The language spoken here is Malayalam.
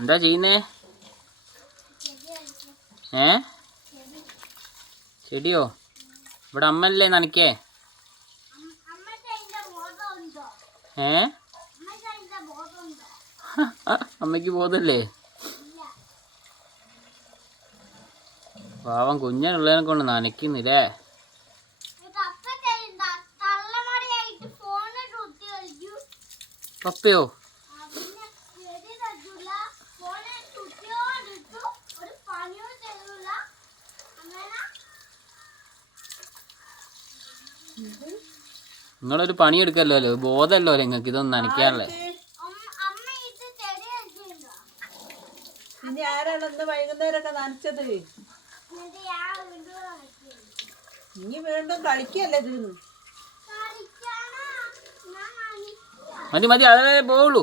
എന്താ ചെയ്യുന്നേ? ഏ ചെടിയോ? ഇവിടെ അമ്മല്ലേ നനയ്ക്കേ? ഏ അമ്മയ്ക്ക് ബോധല്ലേ? പാവം കുഞ്ഞനുള്ളതിനെ കൊണ്ട് നനയ്ക്കുന്നില്ലേ? പപ്പയോ? നിങ്ങളൊരു പണിയെടുക്കല്ലോ അല്ലേ, ബോധമല്ലോ അല്ലേ നിങ്ങൾക്ക് ഇതൊന്നും നനയ്ക്കാറില്ലേ? ഇനി ആരാണ് വൈകുന്നേരമൊക്കെ നനച്ചത്? ഇനി വീണ്ടും കളിക്കല്ലേ ഇതിന്? മതി മതി, അതേ പോവുള്ളൂ.